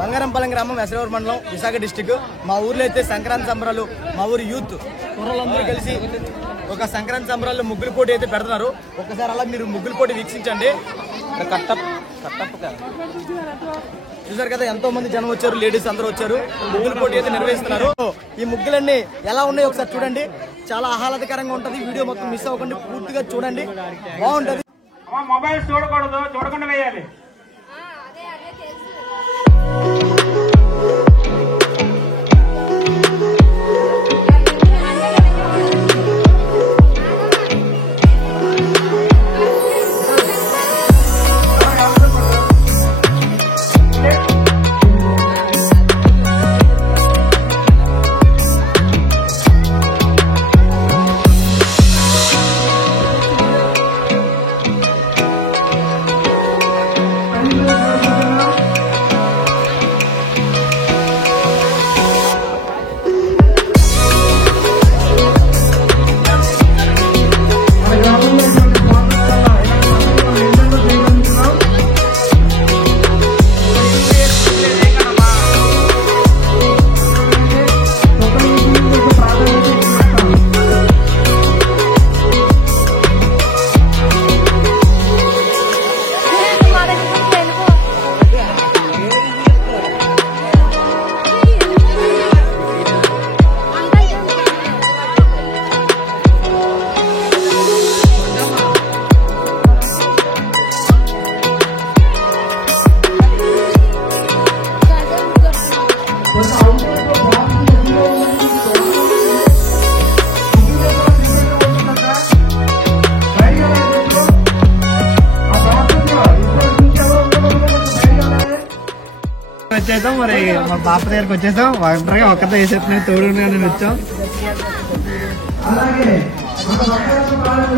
బంగారంపాలెం గ్రామం వెసరవరం మండలం విశాఖ డిస్టిక్. మా ఊర్లో అయితే సంక్రాంతి సంబరాలు మా ఊరు యూత్ కుర్రలందరూ కలిసి ఒక సంక్రాంతి సంబరాల్లో ముగ్గుల పోటీ అయితే పెడుతున్నారు. ఒకసారి అలా మీరు ముగ్గుల పోటీ వీక్షించండి. చూసారు కదా ఎంతో మంది జనం వచ్చారు, లేడీస్ అందరూ వచ్చారు. ముగ్గుల పోటీ అయితే నిర్వహిస్తున్నారు. ఈ ముగ్గులన్నీ ఎలా ఉన్నాయో ఒకసారి చూడండి. చాలా ఆహ్లాదకరంగా ఉంటది. వీడియో మొత్తం మిస్ అవ్వకుండా పూర్తిగా చూడండి, బాగుంటది. మొబైల్ చూడకూడదు, చూడకుండా వేయాలి. వచ్చేసాం మరి మా పాప దగ్గరకు వచ్చేసాం. ఒంటరిగా ఒక్కతో వేసేస్తున్నాయి, తోడు నేను వచ్చాం.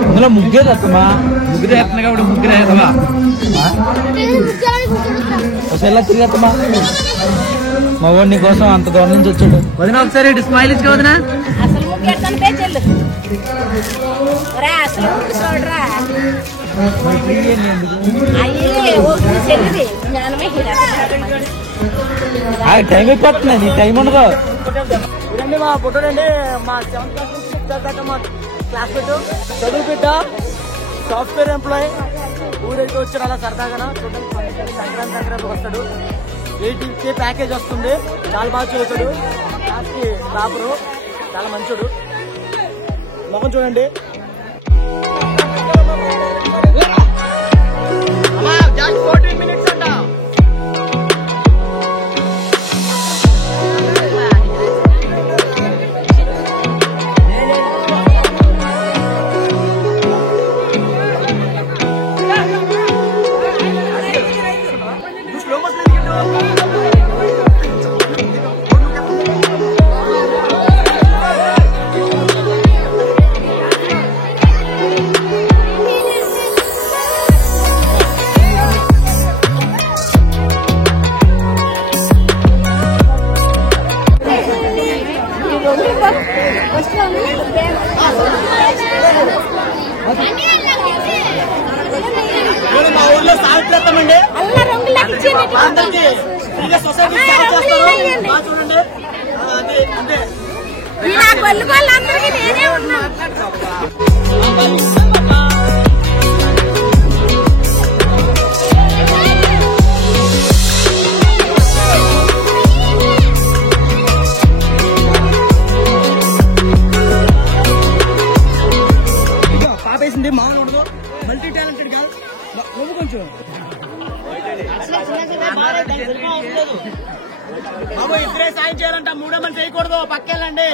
అందులో ముగ్గురు వస్తామా, ముగ్గురు వేస్తున్నా కాబట్టి ముగ్గురు వేస్తావా ఒకసారి తిరిగేస్తామా. మా వాడు నీ కోసం అంత దూరం నుంచి వచ్చాడు. వదిన ఒకసారి ఇటు స్మైల్ ఇచ్చి వదిన. టైం అయిపోతుంది, నీ టైం ఉండదు. చూడండి మా ఫోటోడండి, మా 7th క్లాస్ నుంచి 6th దాకా మా క్లాస్మేట్, చదువు బిడ్డ, సాఫ్ట్వేర్ ఎంప్లాయీ. ఊరైతే వచ్చాడు అలా సరదాగా. చూడండి సంక్రాంతి వస్తాడు. 80K ప్యాకేజ్ వస్తుంది. చాలా బాగా చదువుతాడు. క్లాస్కి టాపరు, చాలా మంచోడు. మొహం చూడండి. just 14 minutes అంట. మా ఊర్లో సాగుతామండి. సొసైటీ చూడండి. అంటే పాపేసింది, మామూలు ఉండదు. మల్టీ టాలెంటెడ్ గా నువ్వు కొంచెం బాబు ఇద్దరే సాయం చేయాలంట. మూడో మంది చేయకూడదు, పక్కెళ్ళండి.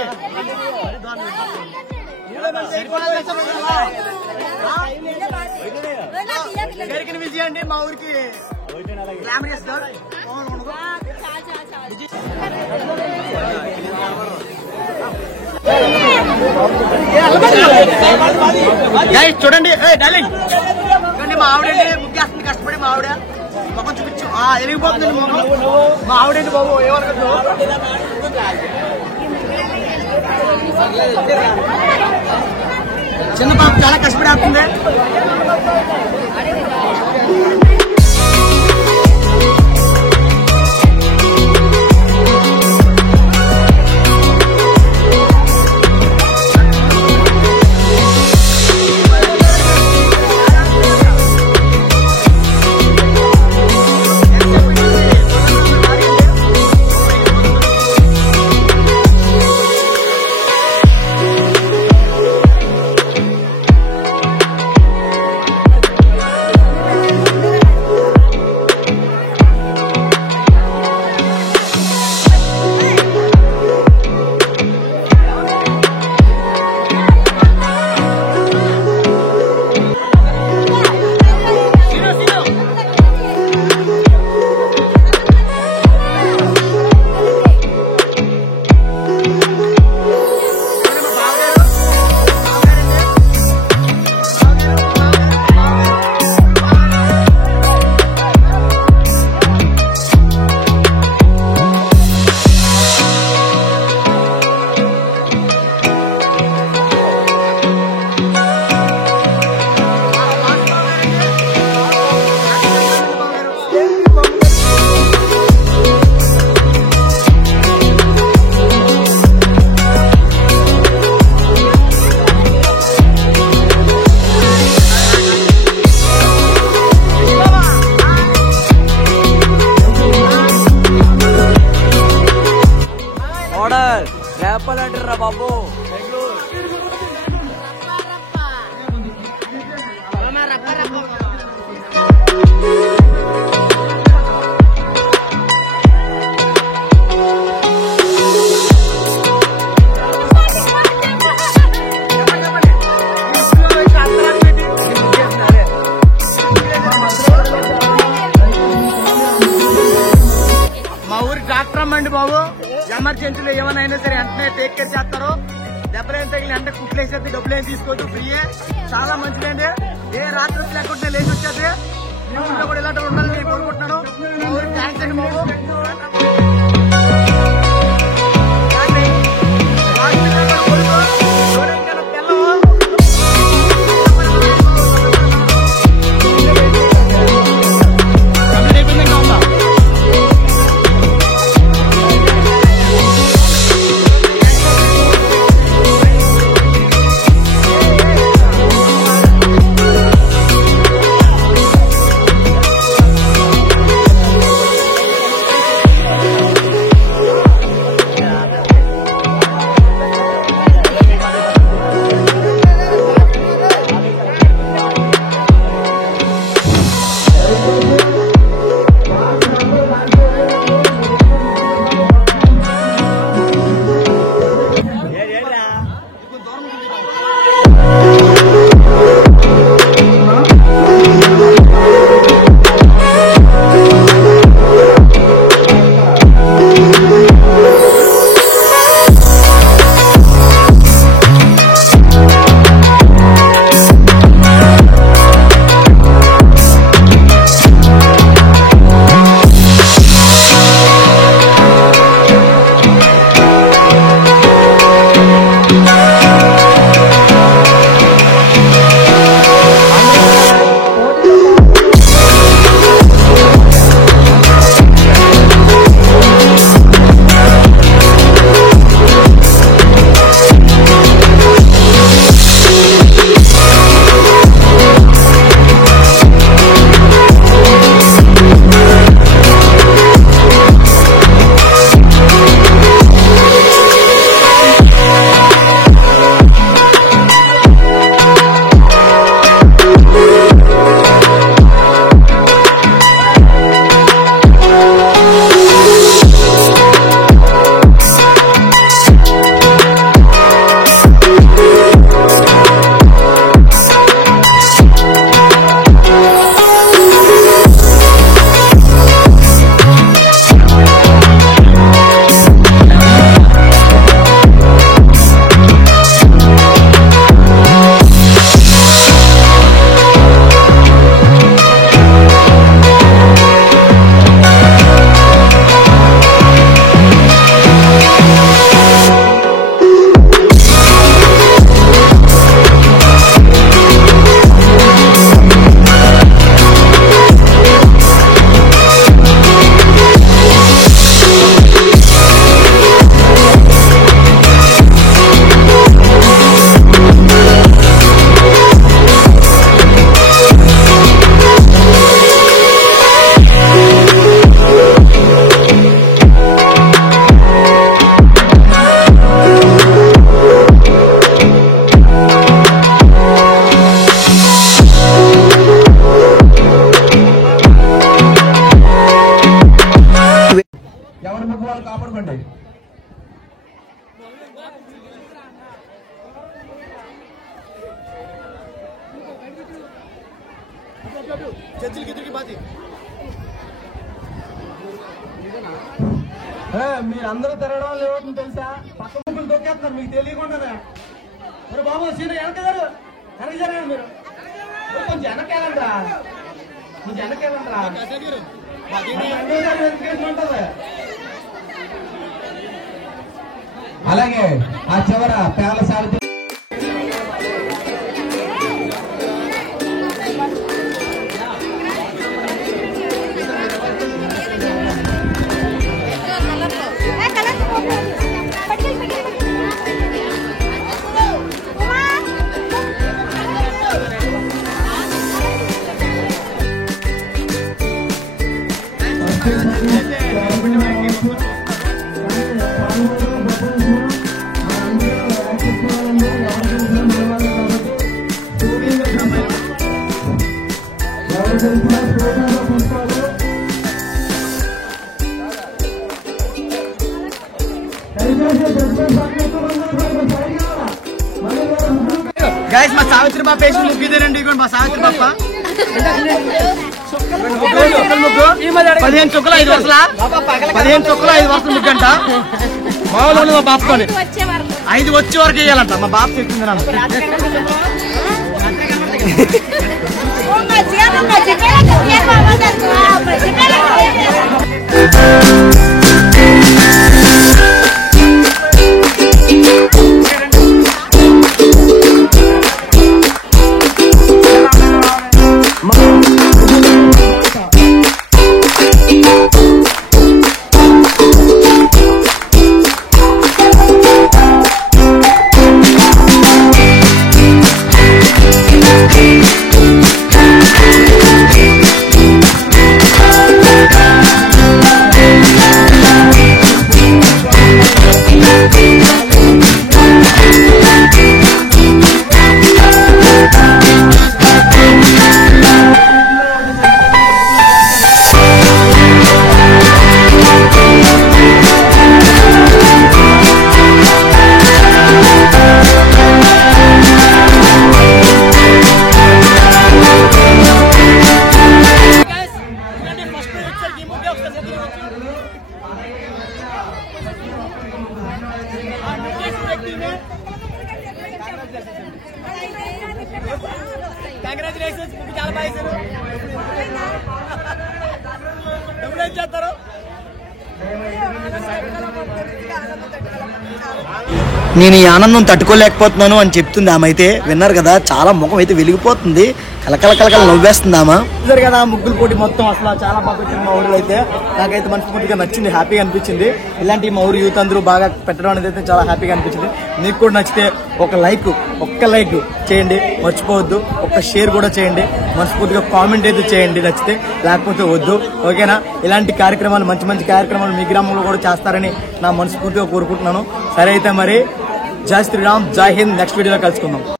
విజయ్ అండి మా ఊరికి గ్లామరియస్ గా చూడండి. డార్లింగ్ చూడండి, మా ఆవిడండి ముగ్గేస్తుంది కష్టపడి. మా ఆవిడ మొహం చూపించు, ఎరిగిపోతుంది మొహం. మా ఆవిడండి బాబు ఏమనుకుంటు. చిన్న పాప చాలా కష్టపడి ఆడుతుంది. చెప్పాలంటారా బాబు బెంగళూరు. మా ఊరి డాక్టర్ అమ్మండి బాబు. ఎమర్జెన్సీలో ఏమైనా అయినా సరే వెంటనే టేక్ కేర్ చేస్తారు. దెబ్బలేం తగిలి అంటే కుట్లేసేది, డబ్బులు ఏం తీసుకోవద్దు, ఫ్రీయే. చాలా మంచిదండి. ఏ రాత్రి లేకుంటే లేచి వచ్చేది. మీ ఊళ్ళో కూడా ఇలాంటి ఉండాలని కోరుకుంటున్నాను. మా ఊరికి థ్యాంక్స్ అండి బాబు. కాపాడుకోండి. మీరందరూ తిరగడం లేవని తెలుసా? పక్క ముగ్గులు దొక్కేస్తున్నారు మీకు తెలియకుండానే. మరి బాబు సీన వెనకగారు వెనకజారా మీరు కొంచెం వెనకేళ్ళంటరా, కొంచెం వెనకేళ్ళంటరా ఉంటుంది. అలాగే ఆ చివర పేర్ల సారి గైస్ మా సావిత్రి బాప వేసి ముగ్గు ఇదేనండి. మా సావిత్రి బాప 15 చుక్కలు 5 వరుసల 15 చుక్కలు 5 వరుసలు ముగ్గు అంట. మామూలు మా బాపతోని 5 వచ్చే వరకు వేయాలంట. మా బాప చెప్తుంది నన్ను. కంగ్రాచులేషన్స్. చాలా బాగా చేశారు. డబ్బులు ఏం చేస్తారు? నేను ఈ ఆనందం తట్టుకోలేకపోతున్నాను అని చెప్తుంది ఆమె. అయితే విన్నారు కదా, చాలా ముఖం అయితే వెలిగిపోతుంది, కలకల కలకల నవ్వేస్తుంది ఆమె. చూసారు కదా ముగ్గుల పోటీ మొత్తం అసలు చాలా బాగా పెట్టింది మా ఊరిలో. అయితే నాకైతే మనస్ఫూర్తిగా నచ్చింది, హ్యాపీగా అనిపించింది. ఇలాంటి మా ఊరు యూత్ అందరూ బాగా పెట్టడం అనేది అయితే చాలా హ్యాపీగా అనిపించింది. మీకు కూడా నచ్చితే ఒక్క లైక్ చేయండి, మర్చిపోవద్దు. ఒక్క షేర్ కూడా చేయండి, మనస్ఫూర్తిగా కామెంట్ అయితే చేయండి నచ్చితే, లేకపోతే వద్దు. ఓకేనా? ఇలాంటి కార్యక్రమాలు మంచి మంచి కార్యక్రమాలు మీ గ్రామంలో కూడా చేస్తారని నా మనస్ఫూర్తిగా కోరుకుంటున్నాను. సరే అయితే మరి జై శ్రీరామ్, జై హింద్. నెక్స్ట్ వీడియోలో కలుసుకుందాం.